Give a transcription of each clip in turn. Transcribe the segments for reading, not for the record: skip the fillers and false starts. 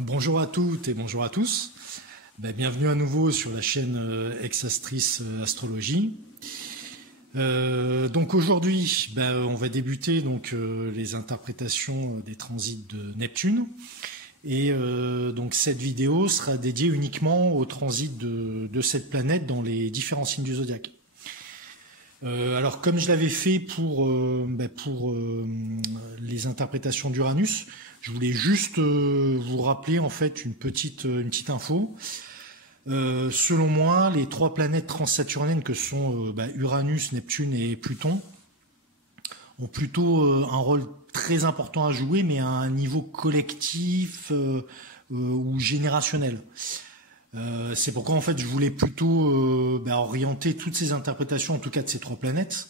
Bonjour à toutes et bonjour à tous. Bienvenue à nouveau sur la chaîne Exastris Astrologie. Donc aujourd'hui, on va débuter les interprétations des transits de Neptune. Et donc cette vidéo sera dédiée uniquement au transit de cette planète dans les différents signes du zodiaque. Alors comme je l'avais fait pour les interprétations d'Uranus, je voulais juste vous rappeler en fait une petite info. Selon moi, les trois planètes transsaturniennes que sont Uranus, Neptune et Pluton ont plutôt un rôle très important à jouer, mais à un niveau collectif ou générationnel. C'est pourquoi en fait je voulais plutôt orienter toutes ces interprétations, en tout cas de ces trois planètes,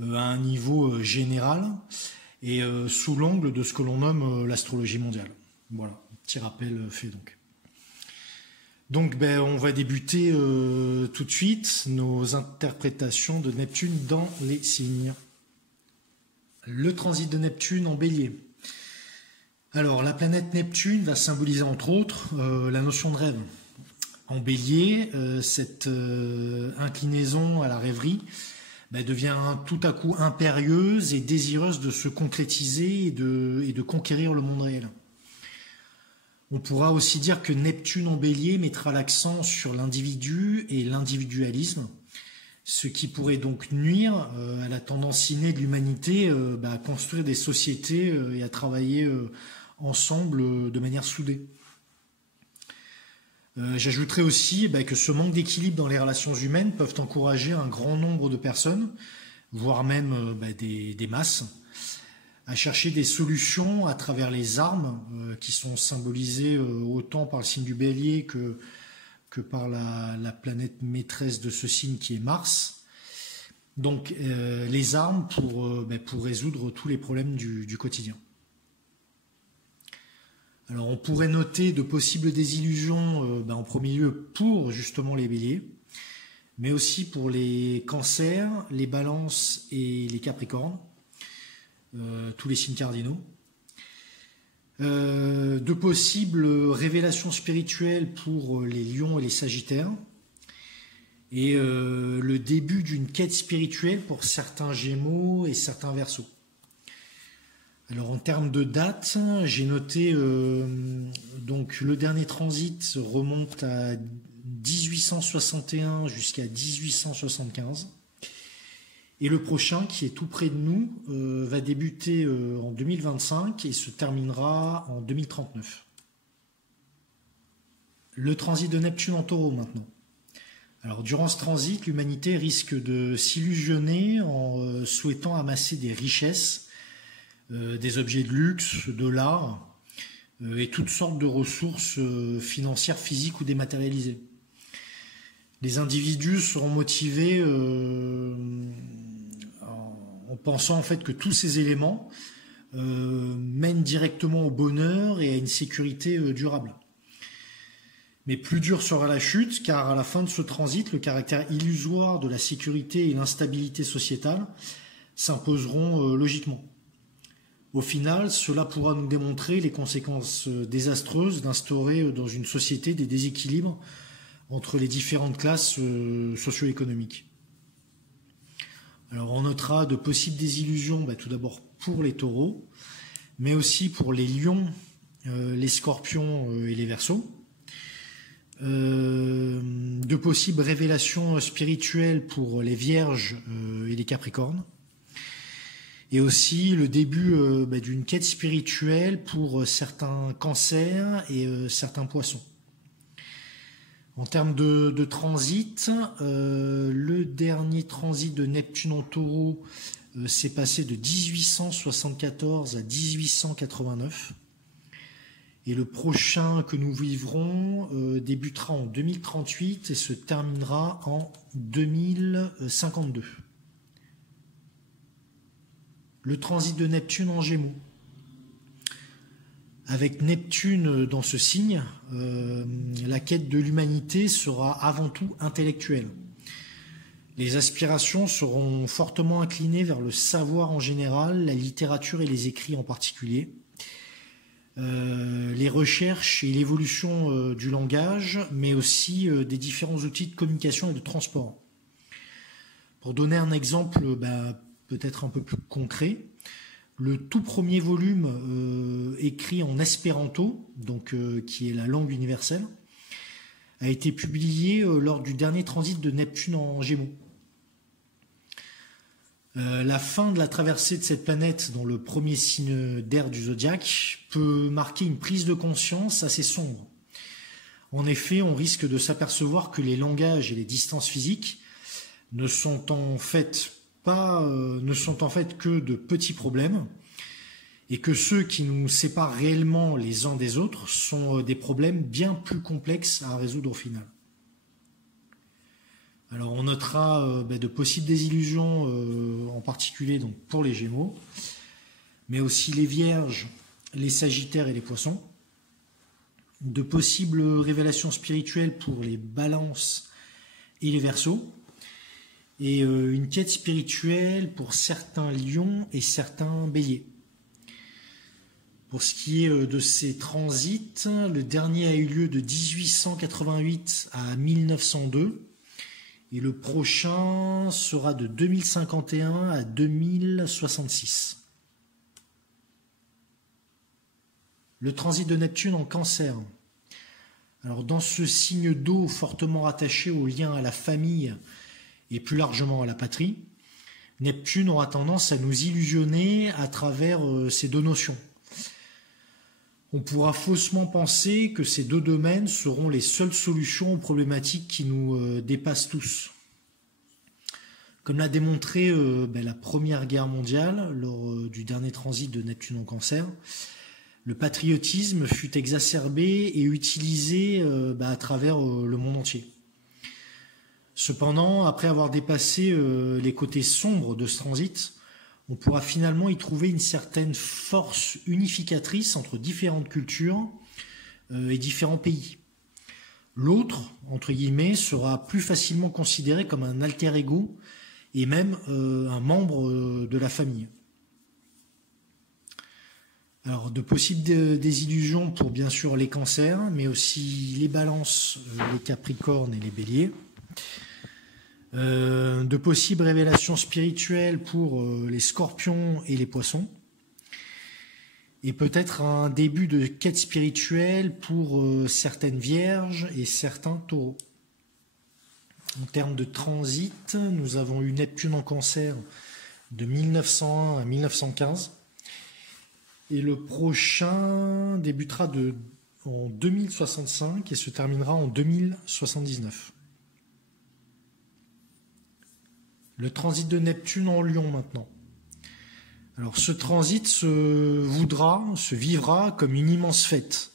à un niveau général et sous l'angle de ce que l'on nomme l'astrologie mondiale. Voilà, petit rappel fait donc. Donc on va débuter tout de suite nos interprétations de Neptune dans les signes. Le transit de Neptune en Bélier. Alors la planète Neptune va symboliser entre autres la notion de rêve. En Bélier, cette inclinaison à la rêverie devient tout à coup impérieuse et désireuse de se concrétiser et de conquérir le monde réel. On pourra aussi dire que Neptune en Bélier mettra l'accent sur l'individu et l'individualisme, ce qui pourrait donc nuire à la tendance innée de l'humanité à construire des sociétés et à travailler ensemble de manière soudée. J'ajouterai aussi que ce manque d'équilibre dans les relations humaines peuvent encourager un grand nombre de personnes, voire même des masses, à chercher des solutions à travers les armes qui sont symbolisées autant par le signe du Bélier que par la planète maîtresse de ce signe qui est Mars. Donc les armes pour résoudre tous les problèmes du quotidien. Alors on pourrait noter de possibles désillusions en premier lieu pour justement les béliers, mais aussi pour les cancers, les balances et les capricornes, tous les signes cardinaux. De possibles révélations spirituelles pour les lions et les sagittaires, et le début d'une quête spirituelle pour certains gémeaux et certains verseaux. Alors en termes de date, j'ai noté donc le dernier transit remonte à 1861 jusqu'à 1875 et le prochain qui est tout près de nous va débuter en 2025 et se terminera en 2039. Le transit de Neptune en Taureau maintenant. Alors durant ce transit, l'humanité risque de s'illusionner en souhaitant amasser des richesses, des objets de luxe, de l'art et toutes sortes de ressources financières, physiques ou dématérialisées. Les individus seront motivés en pensant en fait que tous ces éléments mènent directement au bonheur et à une sécurité durable. Mais plus dure sera la chute, car à la fin de ce transit, le caractère illusoire de la sécurité et l'instabilité sociétale s'imposeront logiquement. Au final, cela pourra nous démontrer les conséquences désastreuses d'instaurer dans une société des déséquilibres entre les différentes classes socio-économiques. Alors on notera de possibles désillusions tout d'abord pour les taureaux, mais aussi pour les lions, les scorpions et les verseaux. De possibles révélations spirituelles pour les vierges et les capricornes. Et aussi le début d'une quête spirituelle pour certains cancers et certains poissons. En termes de transit, le dernier transit de Neptune en Taureau s'est passé de 1874 à 1889. Et le prochain que nous vivrons débutera en 2038 et se terminera en 2052. Le transit de Neptune en Gémeaux. Avec Neptune dans ce signe, la quête de l'humanité sera avant tout intellectuelle. Les aspirations seront fortement inclinées vers le savoir en général, la littérature et les écrits en particulier. Les recherches et l'évolution du langage, mais aussi des différents outils de communication et de transport. Pour donner un exemple peut-être un peu plus concret, le tout premier volume écrit en espéranto, donc qui est la langue universelle, a été publié lors du dernier transit de Neptune en Gémeaux. La fin de la traversée de cette planète dans le premier signe d'air du zodiaque peut marquer une prise de conscience assez sombre. En effet, on risque de s'apercevoir que les langages et les distances physiques ne sont en fait que de petits problèmes, et que ceux qui nous séparent réellement les uns des autres sont des problèmes bien plus complexes à résoudre au final. Alors on notera de possibles désillusions, en particulier donc pour les Gémeaux, mais aussi les Vierges, les Sagittaires et les Poissons. De possibles révélations spirituelles pour les Balances et les Verseaux. Et une quête spirituelle pour certains Lions et certains Béliers. Pour ce qui est de ces transits, le dernier a eu lieu de 1888 à 1902. Et le prochain sera de 2051 à 2066. Le transit de Neptune en Cancer. Alors dans ce signe d'eau fortement rattaché au lien à la famille et plus largement à la patrie, Neptune aura tendance à nous illusionner à travers ces deux notions. On pourra faussement penser que ces deux domaines seront les seules solutions aux problématiques qui nous dépassent tous. Comme l'a démontré la Première Guerre mondiale lors du dernier transit de Neptune en Cancer, le patriotisme fut exacerbé et utilisé à travers le monde entier. Cependant, après avoir dépassé les côtés sombres de ce transit, on pourra finalement y trouver une certaine force unificatrice entre différentes cultures et différents pays. L'autre, entre guillemets, sera plus facilement considéré comme un alter ego et même un membre de la famille. Alors, de possibles désillusions pour bien sûr les cancers, mais aussi les balances, les capricornes et les béliers. De possibles révélations spirituelles pour les scorpions et les poissons. Et peut-être un début de quête spirituelle pour certaines vierges et certains taureaux. En termes de transit, nous avons eu Neptune en Cancer de 1901 à 1915. Et le prochain débutera en 2065 et se terminera en 2079. Le transit de Neptune en Lion maintenant. Alors ce transit se vivra comme une immense fête,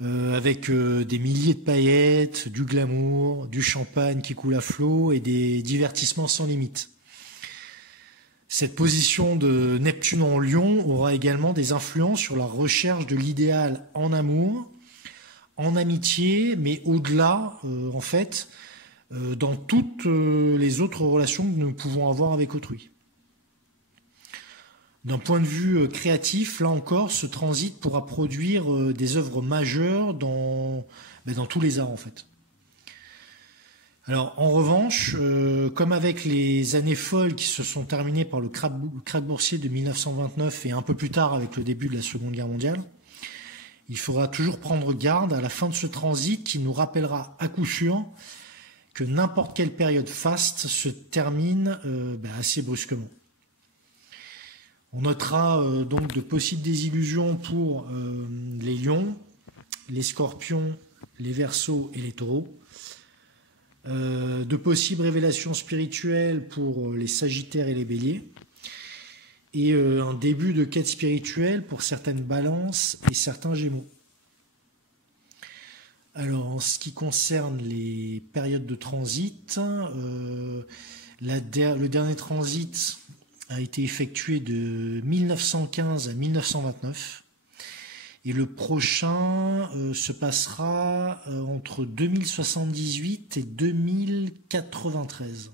avec des milliers de paillettes, du glamour, du champagne qui coule à flot et des divertissements sans limite. Cette position de Neptune en Lion aura également des influences sur la recherche de l'idéal en amour, en amitié, mais au-delà, dans toutes les autres relations que nous pouvons avoir avec autrui. D'un point de vue créatif, là encore, ce transit pourra produire des œuvres majeures dans tous les arts en fait. Alors en revanche, comme avec les années folles qui se sont terminées par le krach boursier de 1929 et un peu plus tard avec le début de la Seconde Guerre mondiale, il faudra toujours prendre garde à la fin de ce transit qui nous rappellera à coup sûr que n'importe quelle période faste se termine assez brusquement. On notera donc de possibles désillusions pour les lions, les scorpions, les verseaux et les taureaux. De possibles révélations spirituelles pour les sagittaires et les béliers. Et un début de quête spirituelle pour certaines balances et certains gémeaux. Alors, en ce qui concerne les périodes de transit, le dernier transit a été effectué de 1915 à 1929 et le prochain se passera entre 2078 et 2093.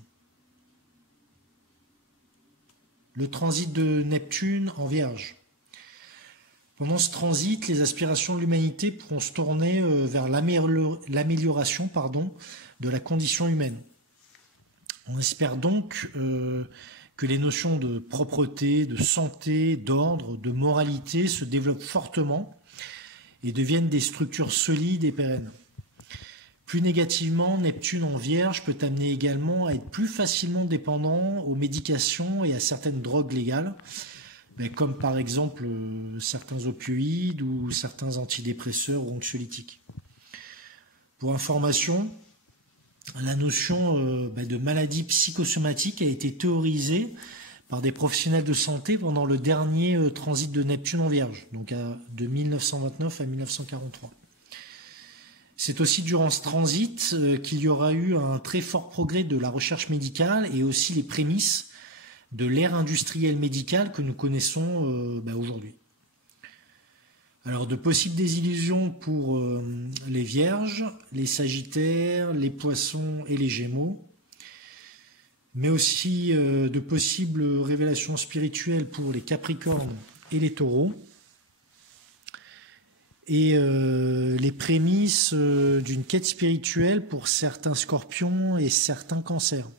le transit de Neptune en Vierge. Pendant ce transit, les aspirations de l'humanité pourront se tourner vers l'amélioration de la condition humaine. On espère donc que les notions de propreté, de santé, d'ordre, de moralité se développent fortement et deviennent des structures solides et pérennes. Plus négativement, Neptune en Vierge peut amener également à être plus facilement dépendant aux médications et à certaines drogues légales, comme par exemple certains opioïdes ou certains antidépresseurs ou anxiolytiques. Pour information, la notion de maladie psychosomatique a été théorisée par des professionnels de santé pendant le dernier transit de Neptune en Vierge, donc de 1929 à 1943. C'est aussi durant ce transit qu'il y aura eu un très fort progrès de la recherche médicale et aussi les prémices de l'ère industrielle médicale que nous connaissons aujourd'hui. Alors, de possibles désillusions pour les Vierges, les Sagittaires, les Poissons et les Gémeaux, mais aussi de possibles révélations spirituelles pour les Capricornes et les Taureaux, et les prémices d'une quête spirituelle pour certains Scorpions et certains Cancers.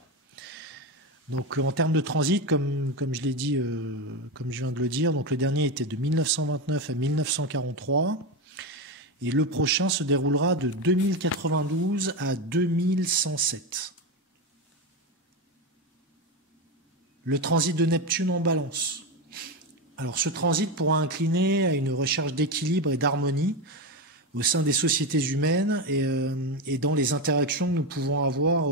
Donc en termes de transit, comme je l'ai dit, comme je viens de le dire, donc le dernier était de 1929 à 1943 et le prochain se déroulera de 2092 à 2107. Le transit de Neptune en Balance. Alors ce transit pourra incliner à une recherche d'équilibre et d'harmonie au sein des sociétés humaines et dans les interactions que nous pouvons avoir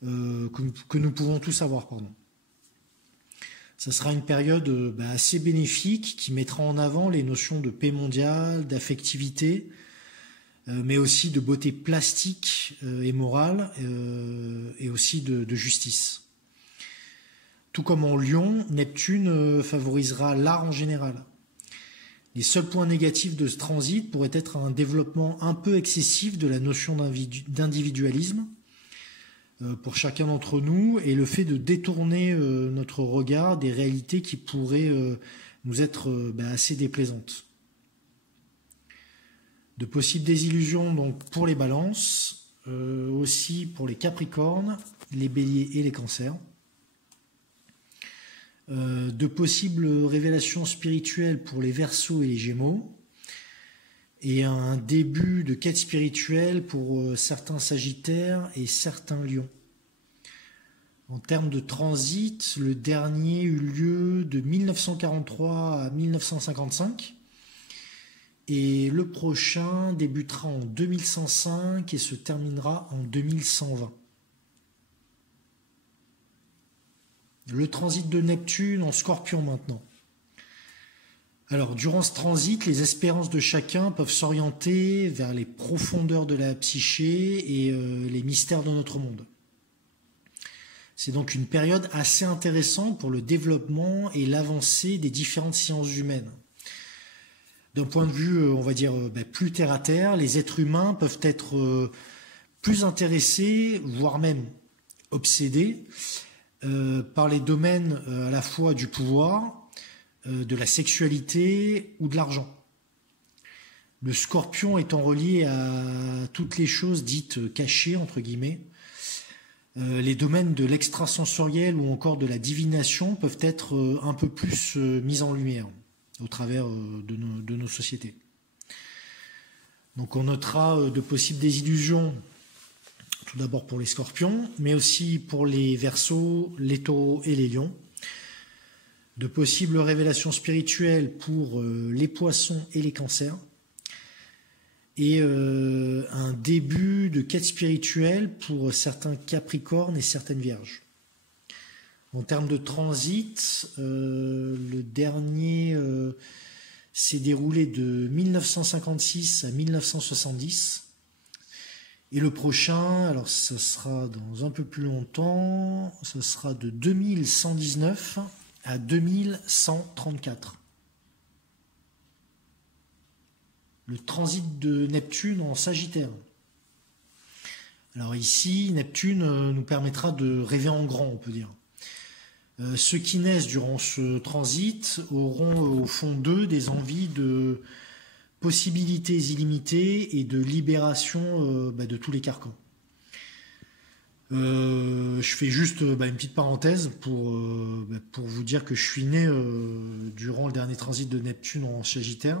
que nous pouvons tous avoir. Ça sera une période assez bénéfique qui mettra en avant les notions de paix mondiale, d'affectivité, mais aussi de beauté plastique et morale, et aussi de justice. Tout comme en Lion, Neptune favorisera l'art en général. Les seuls points négatifs de ce transit pourraient être un développement un peu excessif de la notion d'individualisme, pour chacun d'entre nous et le fait de détourner notre regard des réalités qui pourraient nous être assez déplaisantes. De possibles désillusions donc pour les Balances, aussi pour les Capricornes, les Béliers et les Cancers. De possibles révélations spirituelles pour les Verseaux et les Gémeaux. Et un début de quête spirituelle pour certains Sagittaires et certains Lions. En termes de transit, le dernier eut lieu de 1943 à 1955 et le prochain débutera en 2105 et se terminera en 2120. Le transit de Neptune en Scorpion maintenant. Alors, durant ce transit, les espérances de chacun peuvent s'orienter vers les profondeurs de la psyché et les mystères de notre monde. C'est donc une période assez intéressante pour le développement et l'avancée des différentes sciences humaines. D'un point de vue, on va dire, plus terre à terre, les êtres humains peuvent être plus intéressés, voire même obsédés, par les domaines à la fois du pouvoir, de la sexualité ou de l'argent. Le Scorpion étant relié à toutes les choses dites cachées, entre guillemets, les domaines de l'extrasensoriel ou encore de la divination peuvent être un peu plus mis en lumière au travers de nos sociétés. Donc on notera de possibles désillusions, tout d'abord pour les Scorpions, mais aussi pour les Verseaux, les Taureaux et les Lions. De possibles révélations spirituelles pour les Poissons et les Cancers, et un début de quête spirituelle pour certains Capricornes et certaines Vierges. En termes de transit, le dernier s'est déroulé de 1956 à 1970, et le prochain, alors ça sera dans un peu plus longtemps, ça sera de 2119 à 2134. Le transit de Neptune en Sagittaire. Alors ici, Neptune nous permettra de rêver en grand, on peut dire. Ceux qui naissent durant ce transit auront au fond d'eux des envies de possibilités illimitées et de libération de tous les carcans. Je fais juste une petite parenthèse pour vous dire que je suis né durant le dernier transit de Neptune en Sagittaire.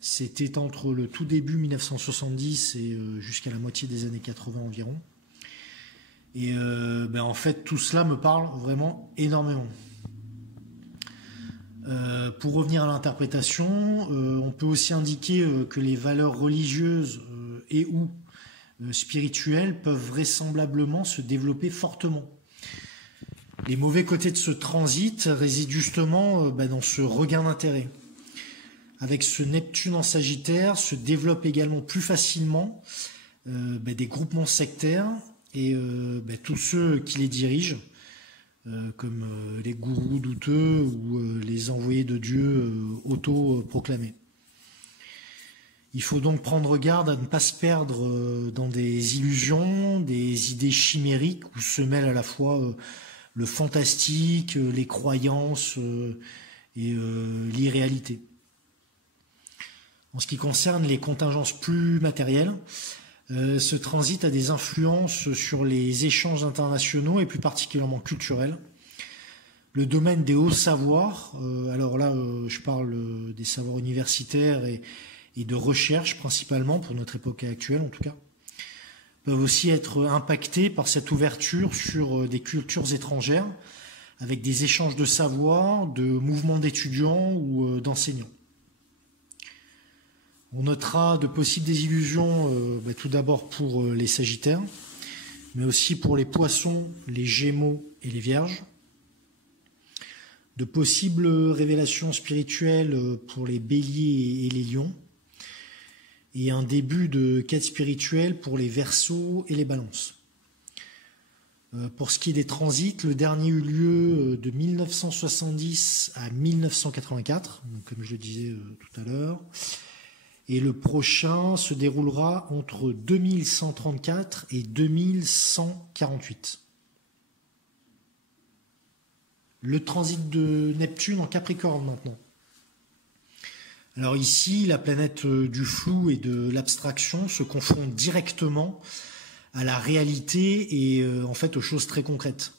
C'était entre le tout début 1970 et jusqu'à la moitié des années 80 environ. Et en fait, tout cela me parle vraiment énormément. Pour revenir à l'interprétation, on peut aussi indiquer que les valeurs religieuses et ou spirituelles peuvent vraisemblablement se développer fortement. Les mauvais côtés de ce transit résident justement dans ce regain d'intérêt. Avec ce Neptune en Sagittaire se développent également plus facilement des groupements sectaires et tous ceux qui les dirigent, comme les gourous douteux ou les envoyés de Dieu auto-proclamés. Il faut donc prendre garde à ne pas se perdre dans des illusions, des idées chimériques où se mêlent à la fois le fantastique, les croyances et l'irréalité. En ce qui concerne les contingences plus matérielles, ce transit a des influences sur les échanges internationaux et plus particulièrement culturels. Le domaine des hauts savoirs, alors là je parle des savoirs universitaires et de recherche principalement pour notre époque actuelle en tout cas, peuvent aussi être impactés par cette ouverture sur des cultures étrangères avec des échanges de savoir, de mouvements d'étudiants ou d'enseignants. On notera de possibles désillusions tout d'abord pour les Sagittaires, mais aussi pour les Poissons, les Gémeaux et les Vierges. De possibles révélations spirituelles pour les Béliers et les Lions. Et un début de quête spirituelle pour les Verseaux et les Balances. Pour ce qui est des transits, le dernier eut lieu de 1970 à 1984, comme je le disais tout à l'heure. Et le prochain se déroulera entre 2134 et 2148. Le transit de Neptune en Capricorne maintenant. Alors ici, la planète du flou et de l'abstraction se confond directement à la réalité et en fait aux choses très concrètes.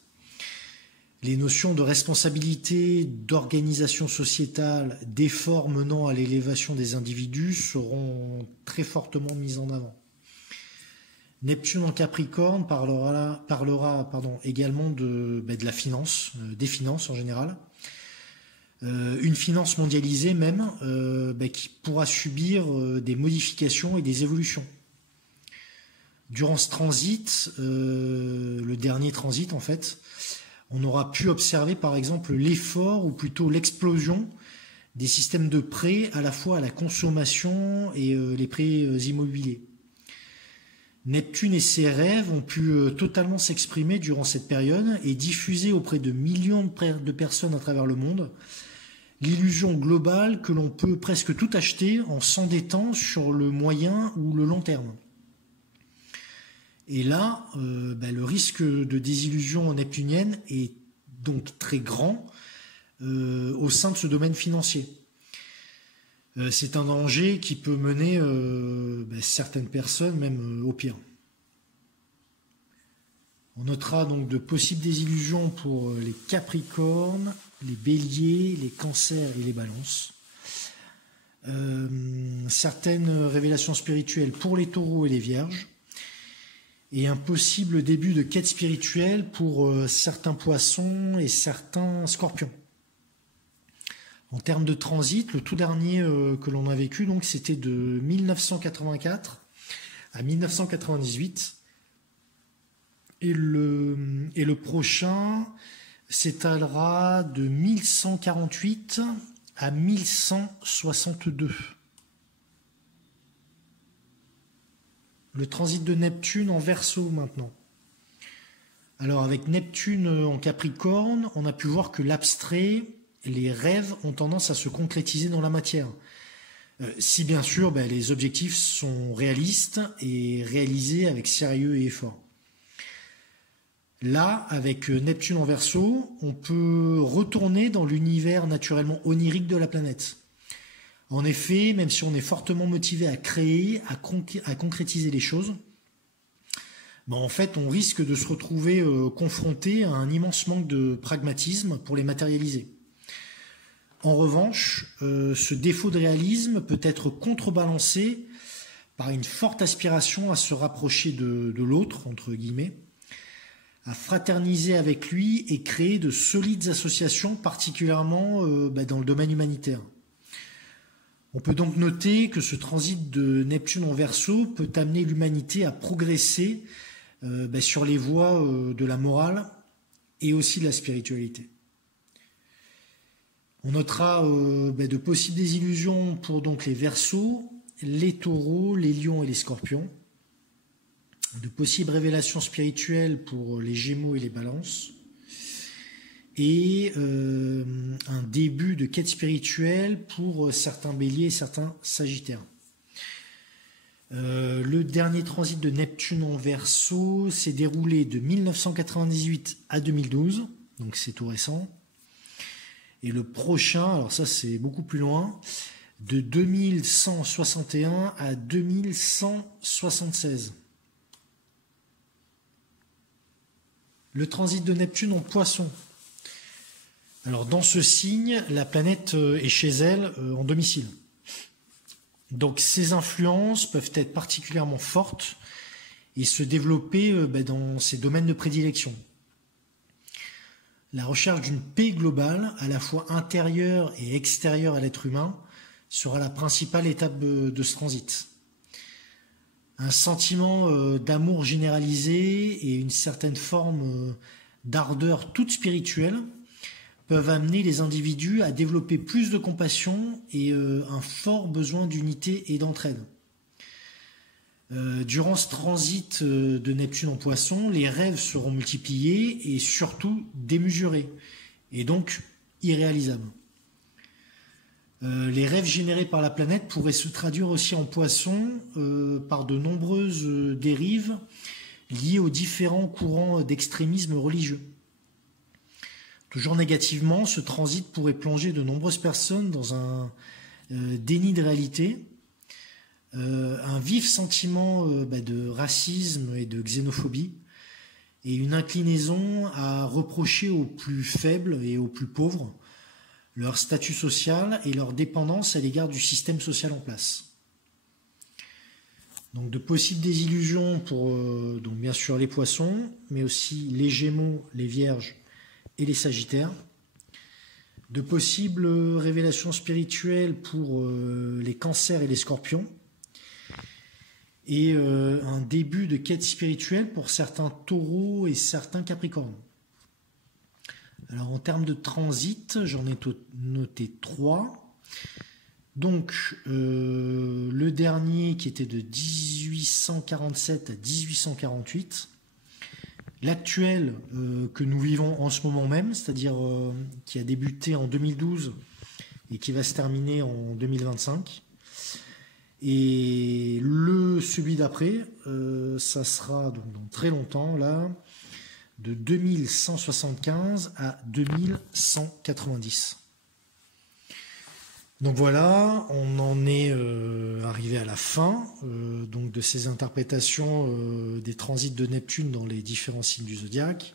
Les notions de responsabilité, d'organisation sociétale, d'efforts menant à l'élévation des individus seront très fortement mises en avant. Neptune en Capricorne parlera également de la finance, des finances en général. Une finance mondialisée même, qui pourra subir des modifications et des évolutions. Durant ce transit, le dernier transit en fait, on aura pu observer par exemple l'effort ou plutôt l'explosion des systèmes de prêts à la fois à la consommation et les prêts immobiliers. Neptune et ses rêves ont pu totalement s'exprimer durant cette période et diffuser auprès de millions de personnes à travers le monde l'illusion globale que l'on peut presque tout acheter en s'endettant sur le moyen ou le long terme. Et là, le risque de désillusion neptunienne est donc très grand au sein de ce domaine financier. C'est un danger qui peut mener certaines personnes même au pire. On notera donc de possibles désillusions pour les Capricornes, les Béliers, les Cancers et les Balances. Certaines révélations spirituelles pour les Taureaux et les Vierges. Et un possible début de quête spirituelle pour certains Poissons et certains Scorpions. En termes de transit, le tout dernier que l'on a vécu, donc, c'était de 1984 à 1998. Et le prochain s'étalera de 1148 à 1162. Le transit de Neptune en Verseau maintenant. Alors avec Neptune en Capricorne, on a pu voir que l'abstrait, les rêves ont tendance à se concrétiser dans la matière. Si bien sûr les objectifs sont réalistes et réalisés avec sérieux et effort. Là, avec Neptune en Verseau, on peut retourner dans l'univers naturellement onirique de la planète. En effet, même si on est fortement motivé à créer, à concrétiser les choses, en fait, on risque de se retrouver confronté à un immense manque de pragmatisme pour les matérialiser. En revanche, ce défaut de réalisme peut être contrebalancé par une forte aspiration à se rapprocher de l'autre, entre guillemets, à fraterniser avec lui et créer de solides associations, particulièrement dans le domaine humanitaire. On peut donc noter que ce transit de Neptune en Verseau peut amener l'humanité à progresser sur les voies de la morale et aussi de la spiritualité. On notera de possibles désillusions pour donc les Verseaux, les Taureaux, les Lions et les Scorpions, de possibles révélations spirituelles pour les Gémeaux et les Balances, et un début de quête spirituelle pour certains Béliers et certains Sagittaires. Le dernier transit de Neptune en Verseau s'est déroulé de 1998 à 2012, donc c'est tout récent. Et le prochain, alors ça c'est beaucoup plus loin, de 2161 à 2176. Le transit de Neptune en Poisson. Alors dans ce signe, la planète est chez elle en domicile. Donc ces influences peuvent être particulièrement fortes et se développer dans ces domaines de prédilection. La recherche d'une paix globale, à la fois intérieure et extérieure à l'être humain, sera la principale étape de ce transit. Un sentiment d'amour généralisé et une certaine forme d'ardeur toute spirituelle peuvent amener les individus à développer plus de compassion et un fort besoin d'unité et d'entraide. Durant ce transit de Neptune en Poisson, les rêves seront multipliés et surtout démesurés, et donc irréalisables. Les rêves générés par la planète pourraient se traduire aussi en Poisson par de nombreuses dérives liées aux différents courants d'extrémisme religieux. Toujours négativement, ce transit pourrait plonger de nombreuses personnes dans un déni de réalité, un vif sentiment de racisme et de xénophobie, et une inclinaison à reprocher aux plus faibles et aux plus pauvres leur statut social et leur dépendance à l'égard du système social en place. Donc de possibles désillusions pour donc bien sûr les Poissons, mais aussi les Gémeaux, les Vierges et les Sagittaires. De possibles révélations spirituelles pour les Cancers et les Scorpions. Et un début de quête spirituelle pour certains Taureaux et certains Capricornes. Alors en termes de transit, j'en ai noté 3. Donc le dernier qui était de 1847 à 1848. L'actuel que nous vivons en ce moment même, c'est-à-dire qui a débuté en 2012 et qui va se terminer en 2025. Et celui d'après, ça sera donc dans très longtemps, là, de 2175 à 2190. Donc voilà, on en est arrivé à la fin donc de ces interprétations des transits de Neptune dans les différents signes du zodiaque.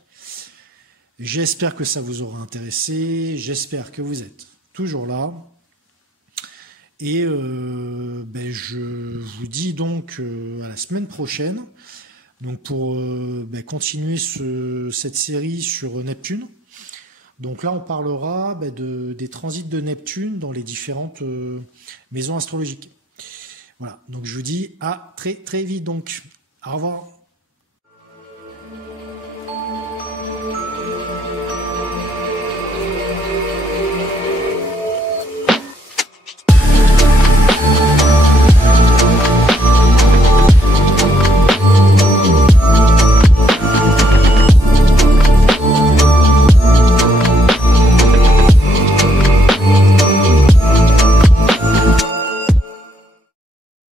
J'espère que ça vous aura intéressé, j'espère que vous êtes toujours là. Et je vous dis donc à la semaine prochaine donc pour continuer cette série sur Neptune. Donc là, on parlera des transits de Neptune dans les différentes maisons astrologiques. Voilà, donc je vous dis à très très vite donc. Au revoir.